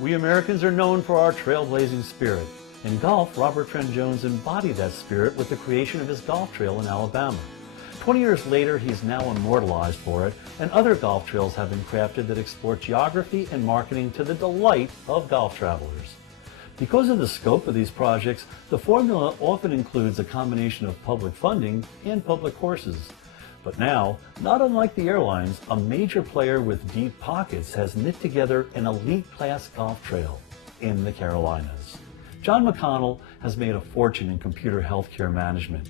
We Americans are known for our trailblazing spirit. In golf, Robert Trent Jones embodied that spirit with the creation of his golf trail in Alabama. 20 years later, he's now immortalized for it, and other golf trails have been crafted that explore geography and marketing to the delight of golf travelers. Because of the scope of these projects, the formula often includes a combination of public funding and public courses. But now, not unlike the airlines, a major player with deep pockets has knit together an elite-class golf trail in the Carolinas. John McConnell has made a fortune in computer healthcare management.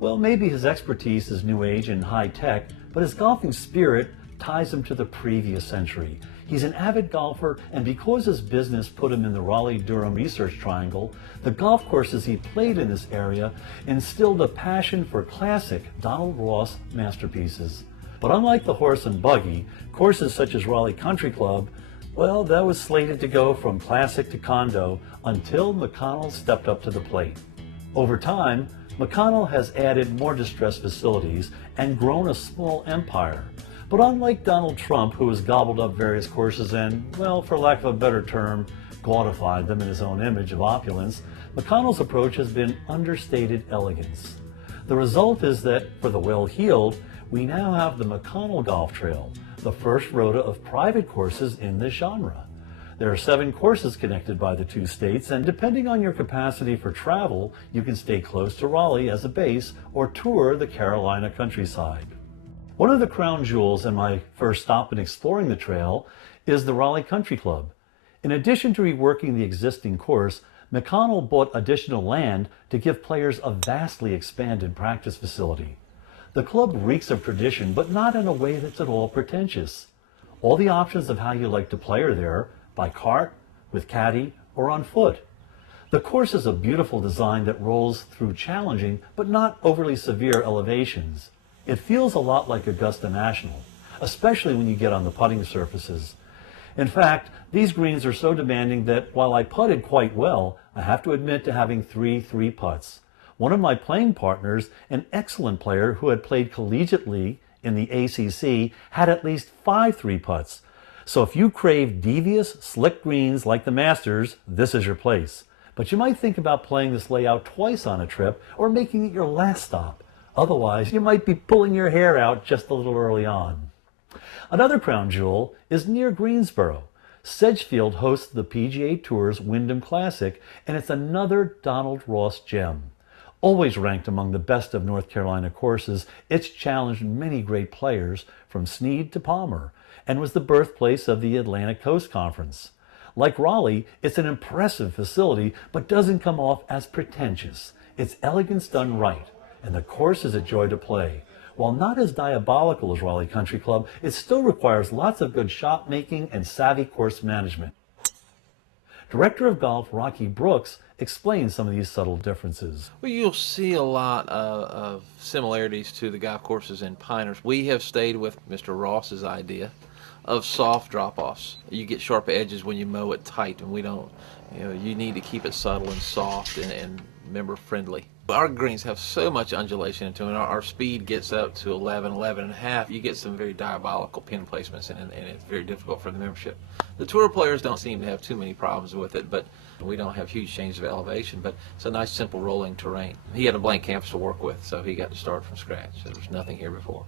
Well, maybe his expertise is new age and high tech, but his golfing spirit ties him to the previous century. He's an avid golfer, and because his business put him in the Raleigh-Durham Research Triangle, the golf courses he played in this area instilled a passion for classic Donald Ross masterpieces. But unlike the horse and buggy, courses such as Raleigh Country Club, well, that was slated to go from classic to condo until McConnell stepped up to the plate. Over time, McConnell has added more distressed facilities and grown a small empire. But unlike Donald Trump, who has gobbled up various courses and, well, for lack of a better term, glorified them in his own image of opulence, McConnell's approach has been understated elegance. The result is that, for the well-heeled, we now have the McConnell Golf Trail, the first rota of private courses in this genre. There are 7 courses connected by the 2 states, and depending on your capacity for travel, you can stay close to Raleigh as a base or tour the Carolina countryside. One of the crown jewels in my first stop in exploring the trail is the Raleigh Country Club. In addition to reworking the existing course, McConnell bought additional land to give players a vastly expanded practice facility. The club reeks of tradition, but not in a way that's at all pretentious. All the options of how you like to play are there, by cart, with caddy, or on foot. The course is a beautiful design that rolls through challenging but not overly severe elevations. It feels a lot like Augusta National, especially when you get on the putting surfaces. In fact, these greens are so demanding that while I putted quite well, I have to admit to having 3 3-putts. One of my playing partners, an excellent player who had played collegiately in the ACC, had at least 5 3-putts. So if you crave devious, slick greens like the Masters, this is your place. But you might think about playing this layout twice on a trip or making it your last stop. Otherwise, you might be pulling your hair out just a little early on. Another crown jewel is near Greensboro. Sedgefield hosts the PGA Tour's Wyndham Classic, and it's another Donald Ross gem. Always ranked among the best of North Carolina courses, it's challenged many great players from Snead to Palmer, and was the birthplace of the Atlantic Coast Conference. Like Raleigh, it's an impressive facility, but doesn't come off as pretentious. It's elegance done right, and the course is a joy to play. While not as diabolical as Raleigh Country Club, it still requires lots of good shot making and savvy course management. Director of Golf Rocky Brooks explains some of these subtle differences. Well, you'll see a lot of similarities to the golf courses in Pinehurst. We have stayed with Mr. Ross's idea of soft drop-offs. You get sharp edges when you mow it tight, and we don't, you need to keep it subtle and soft and member-friendly. Our greens have so much undulation into them, and our speed gets up to 11 and a half. You get some very diabolical pin placements, and it's very difficult for the membership. The tour players don't seem to have too many problems with it, but we don't have huge changes of elevation, but it's a nice, simple rolling terrain. He had a blank canvas to work with, so he got to start from scratch. There was nothing here before.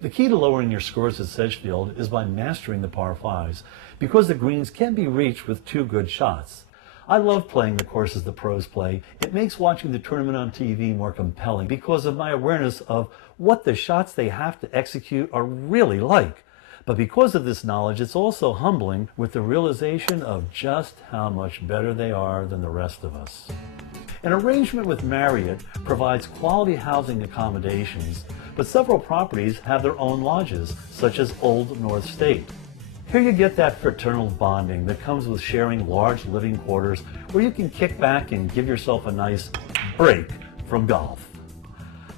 The key to lowering your scores at Sedgefield is by mastering the par 5s, because the greens can be reached with 2 good shots. I love playing the courses the pros play. It makes watching the tournament on TV more compelling because of my awareness of what the shots they have to execute are really like. But because of this knowledge, it's also humbling with the realization of just how much better they are than the rest of us. An arrangement with Marriott provides quality housing accommodations, but several properties have their own lodges, such as Old North State. Here you get that fraternal bonding that comes with sharing large living quarters where you can kick back and give yourself a nice break from golf.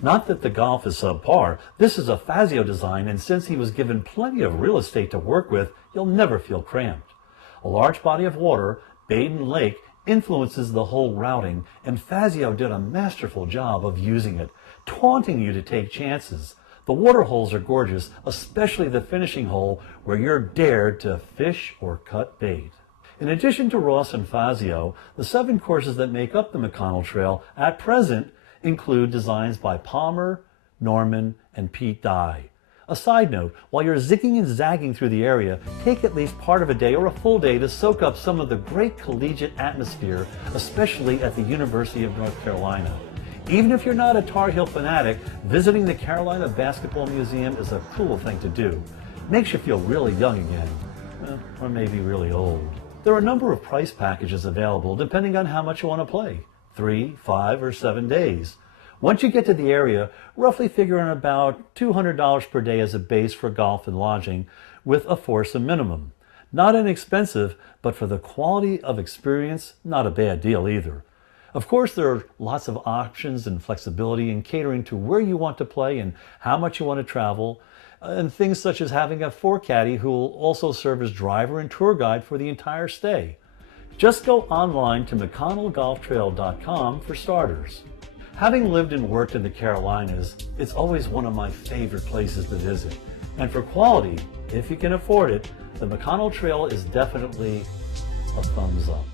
Not that the golf is subpar, this is a Fazio design, and since he was given plenty of real estate to work with, you'll never feel cramped. A large body of water, Baden Lake, influences the whole routing, and Fazio did a masterful job of using it, taunting you to take chances. The water holes are gorgeous, especially the finishing hole where you're dared to fish or cut bait. In addition to Ross and Fazio, the 7 courses that make up the McConnell Trail at present include designs by Palmer, Norman, and Pete Dye. A side note, while you're zigging and zagging through the area, take at least part of a day or a full day to soak up some of the great collegiate atmosphere, especially at the University of North Carolina. Even if you're not a Tar Heel fanatic, visiting the Carolina Basketball Museum is a cool thing to do. Makes you feel really young again, or maybe really old. There are a number of price packages available depending on how much you want to play, 3, 5, or 7 days. Once you get to the area, roughly figure on about $200 per day as a base for golf and lodging with a foursome minimum. Not inexpensive, but for the quality of experience, not a bad deal either. Of course, there are lots of options and flexibility in catering to where you want to play and how much you want to travel, and things such as having a 4-caddy who will also serve as driver and tour guide for the entire stay. Just go online to McConnellGolfTrail.com for starters. Having lived and worked in the Carolinas, it's always one of my favorite places to visit. And for quality, if you can afford it, the McConnell Trail is definitely a thumbs up.